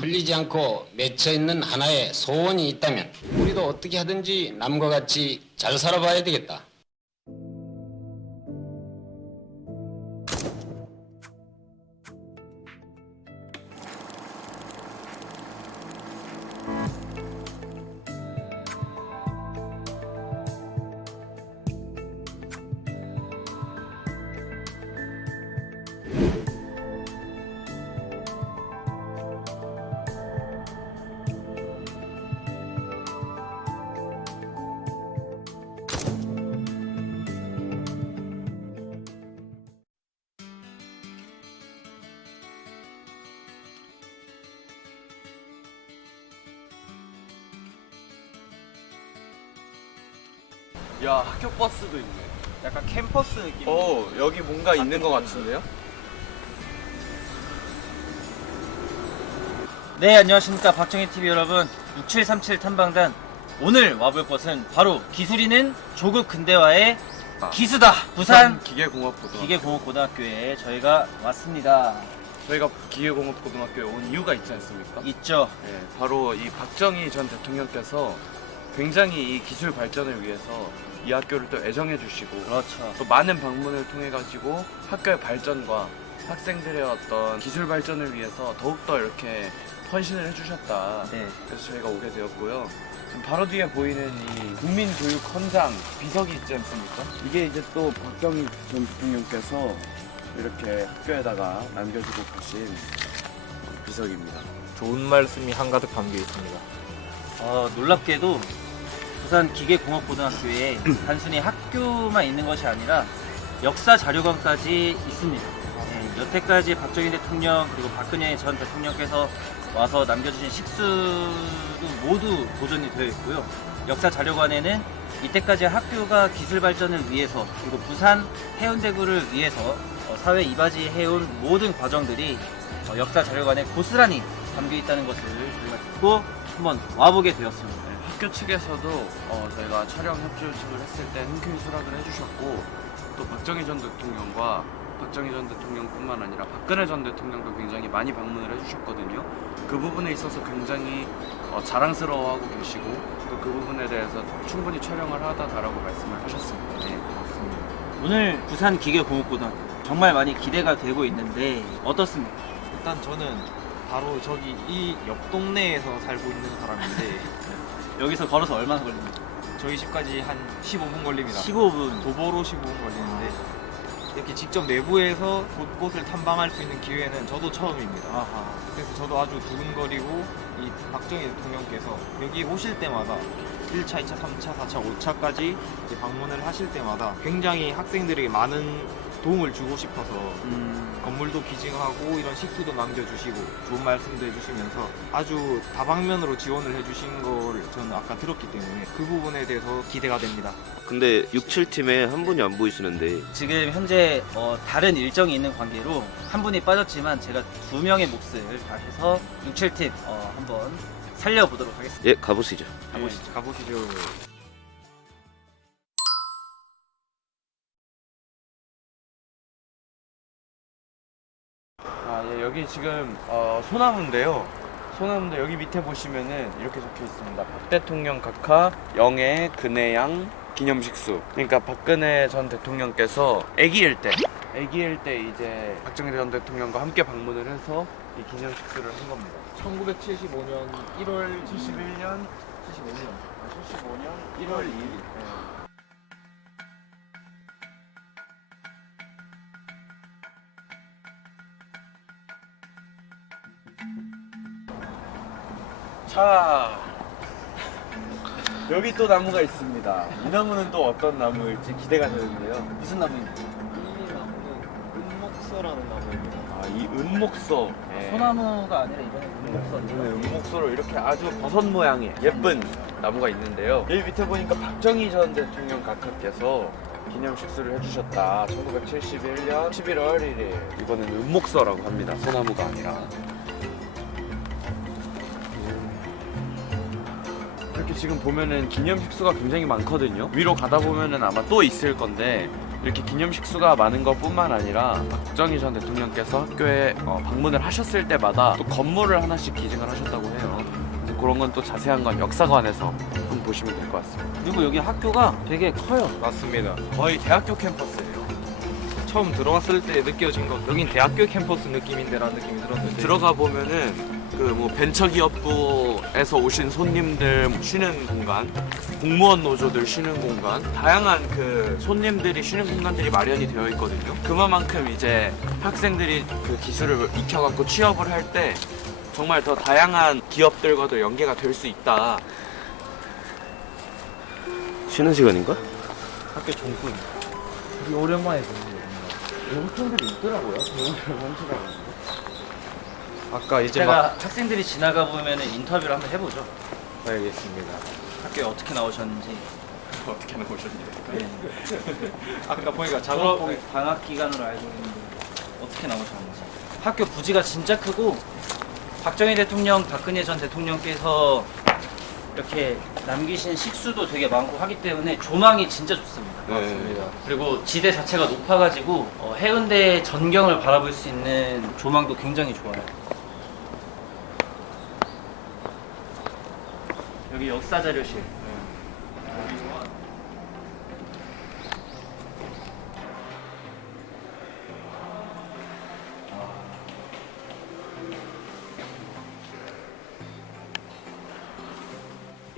풀리지 않고 맺혀 있는 하나의 소원이 있다면 우리도 어떻게 하든지 남과 같이 잘 살아봐야 되겠다. 야 학교 버스도 있네. 약간 캠퍼스 느낌. 어 여기 뭔가 있는 것 같은데요? 네 안녕하십니까 박정희 TV 여러분 6737 탐방단 오늘 와볼 곳은 바로 기술이는 조국 근대화의 아. 기수다 부산 기계공업고등학교. 기계공업고등학교에 저희가 왔습니다. 저희가 기계공업고등학교에 온 이유가 있지 않습니까? 있죠. 네, 바로 이 박정희 전 대통령께서 굉장히 이 기술 발전을 위해서 이 학교를 또 애정해 주시고 그렇죠. 또 많은 방문을 통해 가지고 학교의 발전과 학생들의 어떤 기술 발전을 위해서 더욱더 이렇게 헌신을 해주셨다. 네. 그래서 저희가 오게 되었고요. 지금 바로 뒤에 보이는 이 국민교육헌장 비석이 있지 않습니까? 이게 이제 또 박정희 전 대통령께서 이렇게 학교에다가 남겨주고 가신 비석입니다. 좋은 말씀이 한가득 담겨 있습니다. 어, 놀랍게도 부산 기계공업고등학교에 단순히 학교만 있는 것이 아니라 역사 자료관까지 있습니다. 네, 여태까지 박정희 대통령 그리고 박근혜 전 대통령께서 와서 남겨주신 식수도 모두 보존이 되어 있고요. 역사 자료관에는 이때까지 학교가 기술 발전을 위해서 그리고 부산 해운대구를 위해서 어, 사회 이바지 해온 모든 과정들이 어, 역사 자료관에 고스란히 담겨 있다는 것을 저희가 듣고 한번 와보게 되었습니다. 네, 학교 측에서도 어, 저희가 촬영 협조 요청을 했을 때 흔쾌히 수락을 해주셨고 또 박정희 전 대통령과 박정희 전 대통령뿐만 아니라 박근혜 전 대통령도 굉장히 많이 방문을 해주셨거든요. 그 부분에 있어서 굉장히 어, 자랑스러워하고 계시고 또 그 부분에 대해서 충분히 촬영을 하다라고 말씀을 하셨습니다. 네. 오늘 부산 기계공업고등학교 정말 많이 기대가 되고 있는데 어떻습니까? 일단 저는 바로 저기 이 옆 동네에서 살고 있는 사람인데 여기서 걸어서 얼마나 걸립니까? 저희 집까지 한 15분 걸립니다. 15분. 도보로 15분 걸리는데 이렇게 직접 내부에서 곳곳을 탐방할 수 있는 기회는 저도 처음입니다. 아하. 그래서 저도 아주 두근거리고 이 박정희 대통령께서 여기 오실 때마다 1차, 2차, 3차, 4차, 5차까지 방문을 하실 때마다 굉장히 학생들에게 많은 도움을 주고 싶어서 음, 건물도 기증하고 이런 식수도 남겨주시고 좋은 말씀도 해주시면서 아주 다방면으로 지원을 해주신 걸 저는 아까 들었기 때문에 그 부분에 대해서 기대가 됩니다. 근데 67팀에 한 분이 안 보이시는데 지금 현재 어, 다른 일정이 있는 관계로 한 분이 빠졌지만 제가 두 명의 몫을 다해서 67팀 어, 한번 살려보도록 하겠습니다. 예 가보시죠. 가보시죠. 가보시죠. 여기 지금 어, 소나무인데요. 소나무인데 여기 밑에 보시면은 이렇게 적혀 있습니다. 박 대통령 각하 영예 근해양 기념식수. 그러니까 박근혜 전 대통령께서 아기일 때, 아기일 때 이제 박정희 전 대통령과 함께 방문을 해서 이 기념식수를 한 겁니다. 1975년 1월 71년 75년 아, 75년 1월 2일. 자, 여기 또 나무가 있습니다. 이 나무는 또 어떤 나무일지 기대가 되는데요. 무슨 나무입니까? 이 나무는 은목서라는 나무입니다. 아, 이 은목서. 네. 소나무가 아니라 이번에 이번에 은목소로 이렇게 아주 버섯 모양의 예쁜 나무가 있는데요. 여기 밑에 보니까 박정희 전 대통령 각하께서 기념 식수를 해주셨다. 1971년 11월 1일. 이거는 은목서라고 합니다. 소나무가 아니라. 이렇게 지금 보면은 기념 식수가 굉장히 많거든요. 위로 가다 보면은 아마 또 있을 건데 이렇게 기념식 수가 많은 것뿐만 아니라 박정희 전 대통령께서 학교에 어, 방문을 하셨을 때마다 또 건물을 하나씩 기증을 하셨다고 해요. 그런 건 또 자세한 건 역사관에서 한번 보시면 될 것 같습니다. 그리고 여기 학교가 되게 커요. 맞습니다. 거의 대학교 캠퍼스예요. 처음 들어갔을 때 느껴진 건 여긴 대학교 캠퍼스 느낌인데 라는 느낌이 들었는데 들어가 보면은 그 뭐 벤처기업부에서 오신 손님들 쉬는 공간, 공무원 노조들 쉬는 공간, 다양한 그 손님들이 쉬는 공간들이 마련이 되어 있거든요. 그만큼 이제 학생들이 그 기술을 익혀갖고 취업을 할 때 정말 더 다양한 기업들과도 연계가 될 수 있다. 쉬는 시간인가? 학교 종군. 우리 오랜만에 보는 거. 학생들이 있더라고요. 원치라고. 아까 이제 제가 막 학생들이 지나가 보면 인터뷰를 한번 해보죠. 알겠습니다. 학교에 어떻게 나오셨는지. 어떻게 나오셨나요? 네. 아까 보니까 졸업 작업 방학 기간으로 알고 있는데 어떻게 나오셨는지. 학교 부지가 진짜 크고 박정희 대통령, 박근혜 전 대통령께서 이렇게 남기신 식수도 되게 많고 하기 때문에 조망이 진짜 좋습니다. 맞습니다. 그리고 지대 자체가 높아가지고 어, 해운대 전경을 바라볼 수 있는 조망도 굉장히 좋아요. 여기 역사 자료실.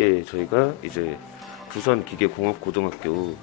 예, 저희가 이제 부산 기계공업고등학교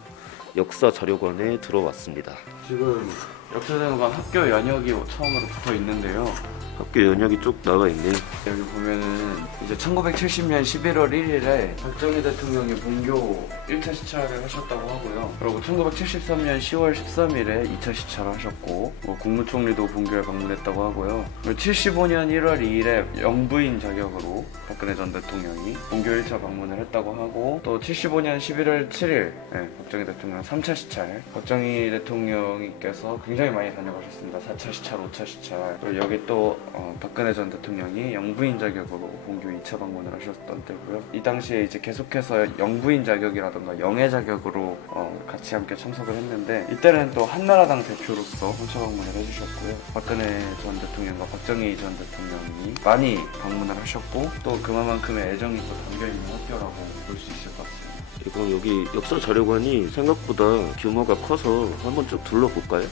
역사 자료관에 들어왔습니다. 지금 역사대학원 학교 연역이 처음으로 붙어 있는데요. 학교 연역이 쭉 나와 있네. 여기 보면은 이제 1970년 11월 1일에 박정희 대통령이 본교 1차 시찰을 하셨다고 하고요. 그리고 1973년 10월 13일에 2차 시찰을 하셨고 뭐 국무총리도 본교에 방문했다고 하고요. 그리고 75년 1월 2일에 영부인 자격으로 박근혜 전 대통령이 본교 1차 방문을 했다고 하고 또 75년 11월 7일 네, 박정희 대통령 3차 시찰 박정희 대통령께서 굉장히 많이 다녀가셨습니다. 4차 시찰, 5차 시찰 그리고 여기 또 어, 박근혜 전 대통령이 영부인 자격으로 본교 2차 방문을 하셨던 때고요. 이 당시에 이제 계속해서 영부인 자격이라 던가 영예 자격으로 어, 같이 함께 참석을 했는데 이때는 또 한나라당 대표로서 혼차 방문을 해주셨고요. 박근혜 전 대통령과 박정희 전 대통령이 많이 방문을 하셨고 또 그만큼의 애정이 또 담겨있는 학교라고 볼 수 있을 것 같습니다. 이거 여기 역사 자료관이 생각보다 규모가 커서 한번 쭉 둘러볼까요?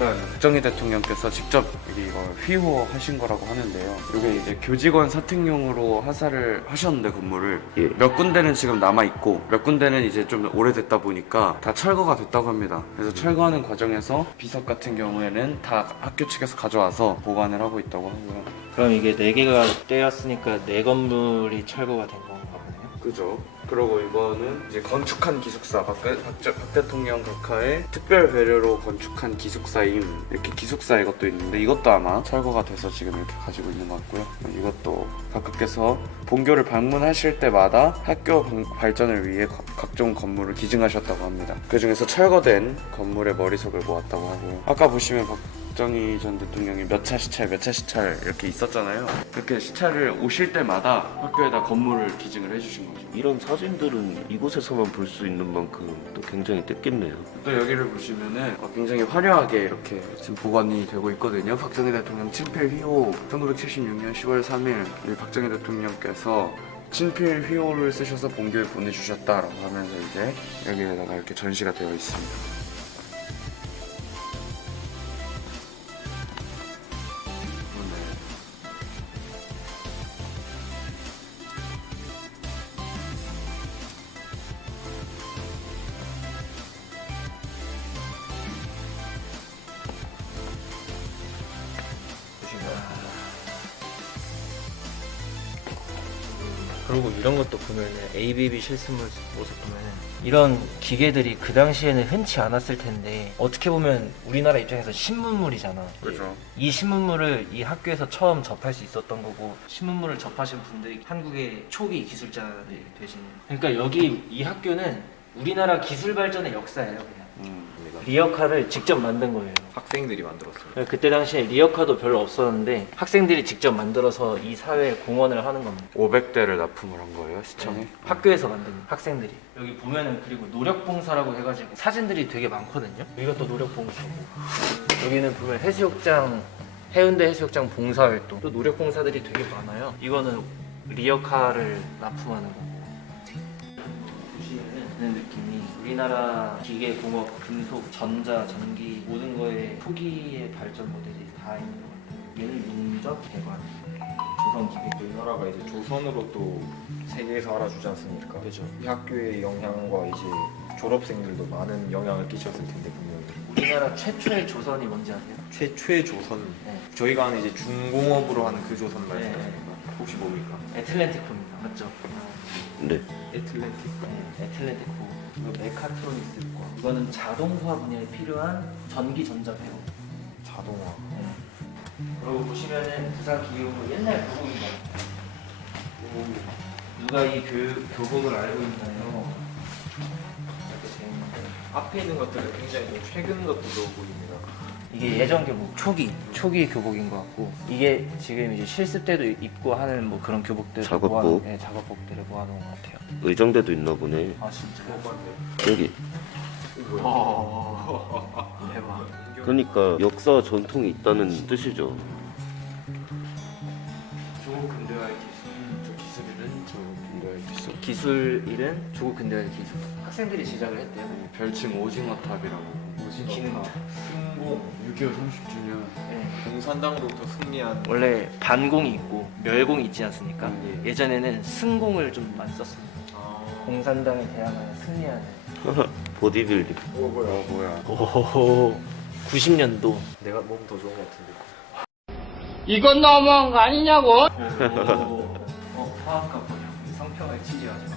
일단 박정희 대통령께서 직접 이걸 휘호하신 거라고 하는데요. 이게 이제 교직원 사택용으로 하사를 하셨는데 건물을 예. 몇 군데는 지금 남아 있고 몇 군데는 이제 좀 오래됐다 보니까 다 철거가 됐다고 합니다. 그래서 철거하는 과정에서 비석 같은 경우에는 다 학교 측에서 가져와서 보관을 하고 있다고 하고요. 그럼 이게 네 개가 떼었으니까 네 건물이 철거가 된 보네요. 그죠. 그리고 이거는 이제 건축한 기숙사 박, 박, 박 대통령 각하의 특별 배려로 건축한 기숙사임 이렇게 기숙사 이것도 있는데 이것도 아마 철거가 돼서 지금 이렇게 가지고 있는 것 같고요. 이것도 각하께서 본교를 방문하실 때마다 학교 방- 발전을 위해 가- 각종 건물을 기증하셨다고 합니다. 그 중에서 철거된 건물의 머리석을 모았다고 하고요. 아까 보시면 박 정희 전 대통령이 몇 차 시찰, 몇 차 시찰 이렇게 있었잖아요. 그렇게 시찰을 오실 때마다 학교에다 건물을 기증을 해주신 거죠. 이런 사진들은 이곳에서만 볼 수 있는 만큼 또 굉장히 뜻깊네요. 또 여기를 보시면은 어, 굉장히 화려하게 이렇게 지금 보관이 되고 있거든요. 박정희 대통령 친필 휘호 1976년 10월 3일 이 박정희 대통령께서 친필 휘호를 쓰셔서 본교에 보내주셨다라고 하면서 이제 여기에다가 이렇게 전시가 되어 있습니다. 그리고 이런 것도 보면은 ABB 실습물 모습 보면은 이런 기계들이 그 당시에는 흔치 않았을 텐데 어떻게 보면 우리나라 입장에서 신문물이잖아. 그죠? 이 신문물을 이 학교에서 처음 접할 수 있었던 거고 신문물을 접하신 분들이 한국의 초기 기술자들이 되신. 그러니까 여기 이 학교는 우리나라 기술 발전의 역사예요. 그냥. 리어카를 직접 만든 거예요. 학생들이 만들었어요. 그때 당시에 리어카도 별로 없었는데 학생들이 직접 만들어서 이 사회에 공헌을 하는 겁니다. 500대를 납품을 한 거예요 시청에? 학교에서 만든 학생들이 여기 보면은 그리고 노력봉사라고 해가지고 사진들이 되게 많거든요 여기가 또 노력봉사고 여기는 보면 해수욕장 해운대 해수욕장 봉사활동 또 노력봉사들이 되게 많아요 이거는 리어카를 납품하는 거고 보시면은 느낌이 우리나라 기계 공업, 금속, 전자, 전기 모든 거에 초기의 발전 모델이 다 있는 것 같아요 얘는 민접 대관 조선 기계 우리나라가 이제 조선으로 또 세계에서 알아주지 않습니까? 그죠. 이 학교의 영향과 이제 졸업생들도 많은 영향을 끼쳤을 텐데 분명히 우리나라 최초의 조선이 뭔지 아세요? 최초의 조선 네. 저희가 하는 이제 중공업으로 하는 그 조선 네. 말씀하십니까? 혹시 뭡니까? 애틀랜티코입니다. 맞죠? 네. 애틀랜틱 네, 애틀랜티 코. 이거 메카트로닉스 거. 이거는 자동화 분야에 필요한 전기 전자 배우. 자동화 네. 그리고 보시면은 부산 기계공부 옛날 교복입니다. 누가 이 교육, 교복을 알고 있나요? 이렇게 돼 있는데 앞에 있는 것들은 굉장히 좀 최근 것들로 보입니다. 이게 예전 교복 초기 초기 교복인 것 같고 이게 지금 이제 실습 때도 입고 하는 뭐 그런 교복들 작업복? 네, 작업복들을 모아놓은 것 같아요. 의정대도 있나 보네. 아 진짜요? 여기. 대박. 그러니까 역사 전통이 있다는 뜻이죠. 조국 근대화의 기술 저 기술이든 조국 근대화의 기술 기술 일은 조국 근대화의 기술. 학생들이 시작을 했대요. 별칭 오징어탑이라고 기능. 승공 6.25 30주년 네. 공산당으로부터 승리한 원래 반공이 있고 멸공이 있지 않습니까? 음, 예 전에는 승공을 좀 많이 썼습니다. 아... 공산당에 대항하여 승리하는. 보디빌딩. 어 뭐야 어 뭐야 오호호. 90년도. 내가 몸 더 좋은 것 같은데 이건 너무한 거 아니냐고? 어, 화학과 번역. 성평을 취재하죠.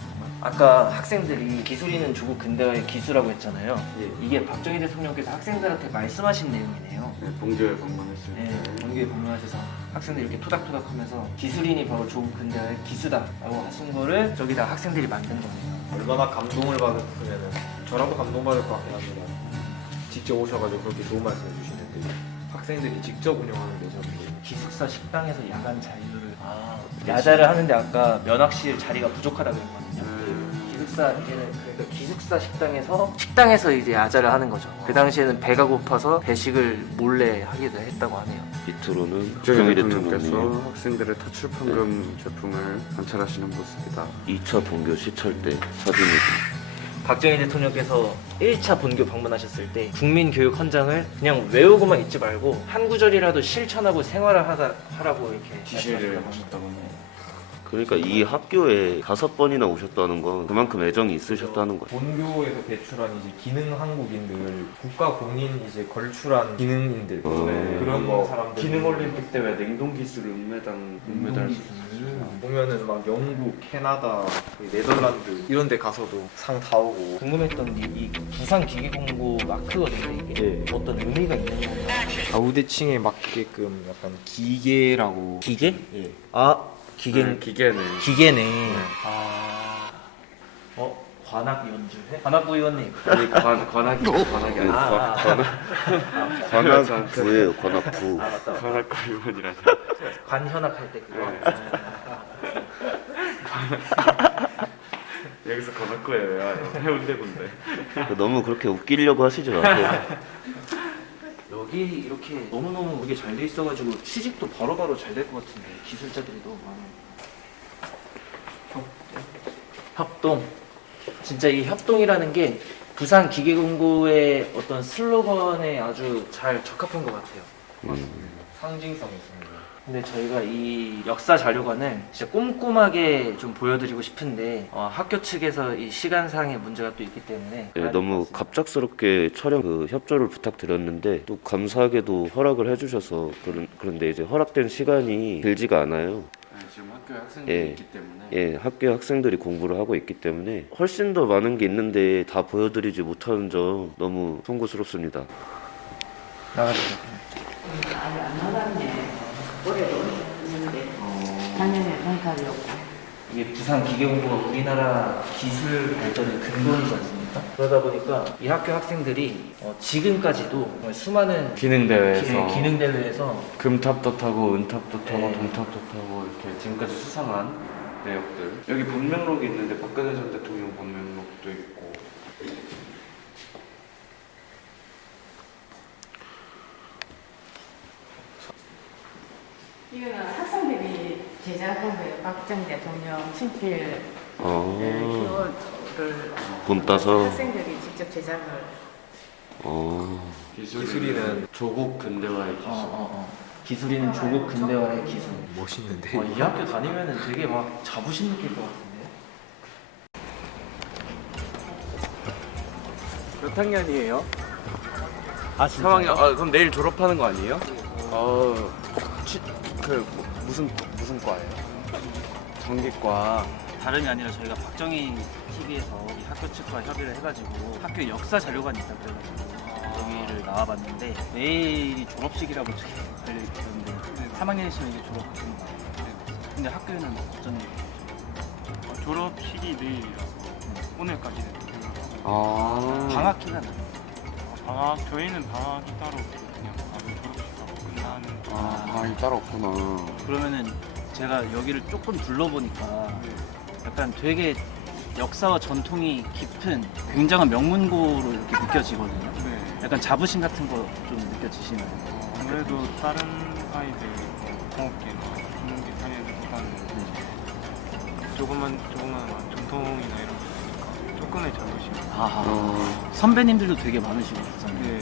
아까 학생들이 기술이는 조국 근대화의 기수라고 했잖아요. 예. 이게 박정희 대통령께서 학생들한테 말씀하신 내용이네요. 네, 봉교에 방문했을 때 네, 동기에 방문하셔서 학생들이 이렇게 토닥토닥 하면서 기술인이 바로 조국 근대화의 기수다라고 하신 거를 저기 다 학생들이 만든 거네요. 얼마나 감동을 받았으면은 저라도 감동받을 것 같긴 합니다. 직접 오셔가지고 그렇게 좋은 말씀 해주시는데 학생들이 직접 운영하는 매장인데 기숙사 식당에서 야간 자유를 아, 야자를 하는데 아까 면학실 자리가 부족하다고 했거든요. 기숙사 이제는 그러니까 기숙사 식당에서 식당에서 이제 야자를 하는 거죠. 그 당시에는 배가 고파서 배식을 몰래 하기도 했다고 하네요. 밑으로는 박정희 대통령께서 학생들의 타출판금 제품을 관찰하시는 모습이다 2차 본교 시찰 때 사진이죠. 박정희 대통령께서 1차 본교 방문하셨을 때 국민 교육 헌장을 그냥 외우고만 있지 말고 한 구절이라도 실천하고 생활을 하다 하라고 이렇게 지시를 말씀하셨다고 하셨다고 합니다. 그러니까 이 학교에 다섯 번이나 오셨다는 건 그만큼 애정이 있으셨다는 거예요. 본교에서 배출한 이제 기능 한국인들 국가 공인 이제 걸출한 기능인들 어. 네. 그런 뭐 사람들 기능 올림픽 대회 냉동 기술 은메달 은메달 보면은 막 영국, 캐나다, 그 네덜란드 이런 데 가서도 상 타오고 궁금했던 게 이 부산 기계 공고 마크거든요 이게 네. 어떤 의미가 있는 건가? 좌우대칭에 맞게끔 약간 기계라고 기계? 예. 아 기계 네, 기계는 기계네. 아 어? 관악 연주회? 관악부 의원님. 아니 관 관악이 관악이 아니고 아, 아, 관악 부예요, 관악부. 아 맞다. 관악과 의원이라서 관현악 할 때 그거. 네. 아, 여기서 관악구예요 해운대 군대 너무 그렇게 웃기려고 하시지 마세요. 여기 이렇게 너무너무 이게 잘 돼 있어가지고 취직도 바로바로 잘 될 것 같은데 기술자들이 너무 많아. 협동. 진짜 이 협동이라는 게 부산 기계공고의 어떤 슬로건에 아주 잘 적합한 것 같아요. 상징성이 있습니다. 근데 저희가 이 역사 자료관을 진짜 꼼꼼하게 좀 보여드리고 싶은데 어, 학교 측에서 이 시간상의 문제가 또 있기 때문에 네, 너무 갑작스럽게 촬영 그 협조를 부탁드렸는데 또 감사하게도 허락을 해주셔서 그런, 그런데 이제 허락된 시간이 길지가 않아요. 네, 지금 학교에 학생들이 예. 있기 때문에 예, 학교 학생들이 공부를 하고 있기 때문에 훨씬 더 많은 게 있는데 다 보여드리지 못하는 점 너무 송구스럽습니다. 나가시죠. 아직 안 나갔네. 올해도 있는데 작년에 농사를 고 이게 부산 기계공고가 우리나라 기술 발전의 근본이지 않습니까? 그러다 보니까 이 학교 학생들이 어, 지금까지도 정말 수많은 기능 대회에서 기능, 기능 대회에서 금탑도 타고 은탑도 타고 네. 동탑도 타고 이렇게 지금까지 수상한 내역들 여기 본명록이 있는데 박근혜 전 대통령 본명록도 있고 이거는 학생들이 제작한 거예요. 박정 대통령 친필 어, 교를 본 따서 학생들이 직접 제작을 어, 기술이는 조국 근대화의 기술 어, 어, 어. 기술이는 조국 근대화의 기술. 멋있는데. 어, 이 학교 다니면은 되게 막 자부심 느낄 것 같은데. 몇 학년이에요? 아 3학년. 아, 그럼 내일 졸업하는 거 아니에요? 어, 취, 그 뭐, 무슨 무슨 과예요? 전기과. 다름이 아니라 저희가 박정희 TV에서 이 학교 측과 협의를 해가지고 학교 역사 자료관이 있다 그래가지고 여기를 나와봤는데 내일이 졸업식이라고 들렸는데 3학년이시면 이제 졸업하시는 거예요. 근데 학교에는 어쩐 일이 어, 졸업식이 내일이라서 오늘까지는 되고 아 방학 기간 방학 저희는 방학이 따로 바 아, 방이 따로 없구나 그러면은 제가 여기를 조금 둘러보니까 약간 되게 역사와 전통이 깊은 굉장한 명문고로 이렇게 느껴지거든요. 네. 약간 자부심 같은 거 좀 느껴지시나요? 어, 아무래도 다른 아이들 뭐 공업계나 인문계 다니는 보다는 조그만 조그만 전통이나 이런 거 있으니까 조금의 자부심. 아하. 어, 선배님들도 되게 많으시고 그렇잖아요. 네.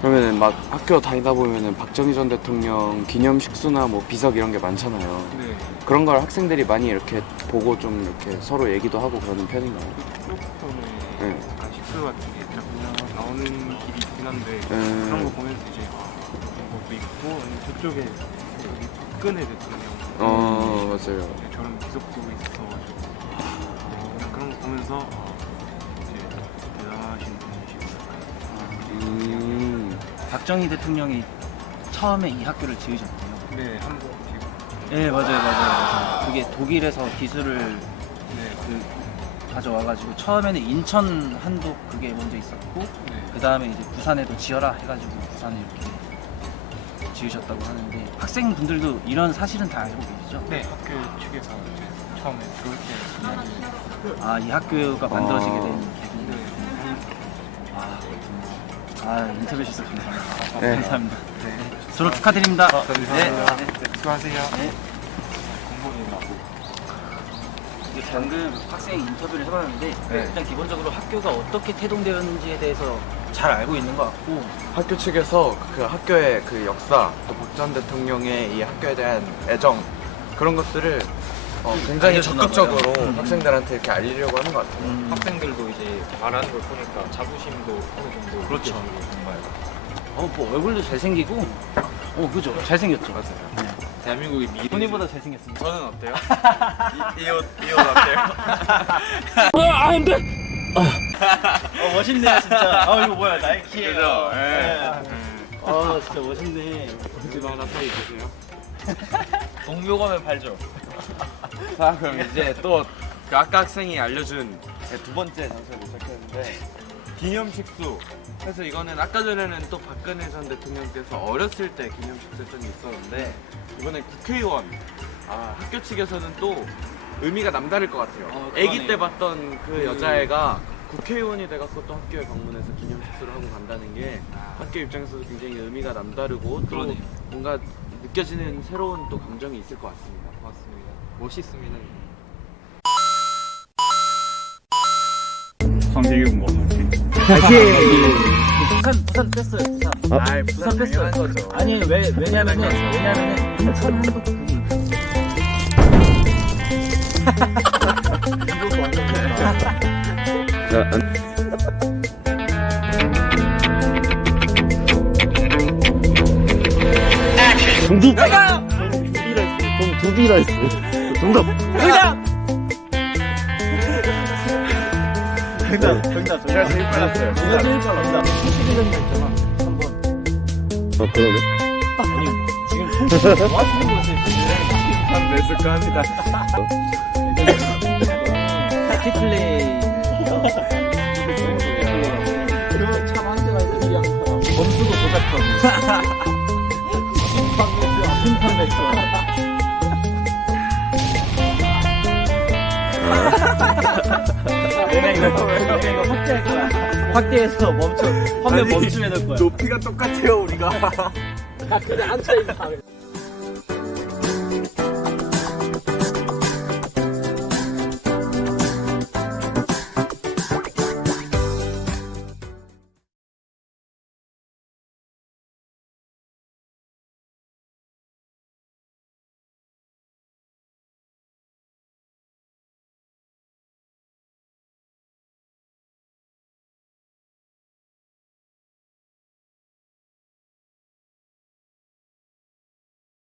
그러면은 막 학교 다니다 보면은 박정희 전 대통령 기념 식수나 뭐 비석 이런 게 많잖아요 네. 그런 걸 학생들이 많이 이렇게 보고 좀 이렇게 서로 얘기도 하고 그러는 편인가요? 그쪽부터는 네. 약간 식수 같은 게 자꾸 나오는 길이 있긴 한데 음. 그런 거 보면서 이제 아 이런 것도 있고 아니면 저쪽에 여기 박근혜 대통령 어 맞아요 네, 저런 비석도 있어가지고 네, 그냥 그런 거 보면서 아, 박정희 대통령이 처음에 이 학교를 지으셨대요. 네 한국 지금 네 맞아요 맞아요 맞아요. 그게 독일에서 기술을 네, 그 가져와가지고 처음에는 인천 한독 그게 먼저 있었고 네. 그 다음에 이제 부산에도 지어라 해가지고 부산에 이렇게 지으셨다고 하는데 학생분들도 이런 사실은 다 알고 계시죠? 네 학교 측에서 이제 처음에 들어올 때 많이 아이 학교가 만들어지게 아. 된 계기. 네, 아 그렇군요. 아 인터뷰 주셔서 감사합니다. 네. 감사합니다. 졸업 축하드립니다. 네. 네. 수고하세요. 이게 방금 학생 인터뷰를 해봤는데 일단 기본적으로 학교가 어떻게 태동되었는지에 대해서 잘 알고 있는 것 같고 학교 측에서 그 학교의 그 역사 또 박 전 대통령의 이 학교에 대한 애정 그런 것들을 어, 굉장히 알려주나 적극적으로. 음. 학생들한테 이렇게 알리려고 하는 것 같아요. 학생들도 이제 말하는 걸 보니까 자부심도 어느 정도 그렇죠. 느껴지고 정말 어, 뭐 얼굴도 잘생기고 어 그죠 잘생겼죠 맞아요 대한민국의 미래. 본인보다 잘생겼습니다 저는 어때요? 이옷이옷 어때요? 어 멋있네요 진짜 아 이거 뭐야 나이키예요 그죠? 네. 아 진짜 멋있네 이거 하나 사이 주세요. 동묘검의 팔죠. 자 그럼 이제 또 그 아까 학생이 알려준 제 두 번째 장소에 도착했는데 기념식수 그래서 이거는 아까 전에는 또 박근혜 전 대통령께서 어렸을 때 기념식수 했던 게 있었는데 이번엔 국회의원 아 학교 측에서는 또 의미가 남다를 것 같아요 어, 아기 그러네요. 때 봤던 그 여자애가 국회의원이 돼갖고 또 학교에 방문해서 기념식수를 하고 간다는 게 학교 입장에서도 굉장히 의미가 남다르고 또 그러네요. 뭔가 느껴지는 새로운 또 감정이 있을 것 같습니다 맞습니다. 멋있습니다. 부산 부산 뺐어요 부산 아, 부산 뺐어요 거죠. 아니 왜 왜냐면은 왜냐면은 인천 한국 부분 자, 안- 정답! 정 두비라 했어. 정답! 정답 정답 제가 제일 빨랐어요 제가 제일 빨랐다 정답 있잖아 한 번 아, 그러네. 아니 지금 뭐 하시는 한 냈을까 합니다. 키플레이 범수도 도착하고. 심판 맥주. 내가 이거 내가 이거 확대할 거야. 확대해서 멈춰 화면 멈춤해 놓을 거야. 높이가 똑같아요 우리가. 근데 앉아 있는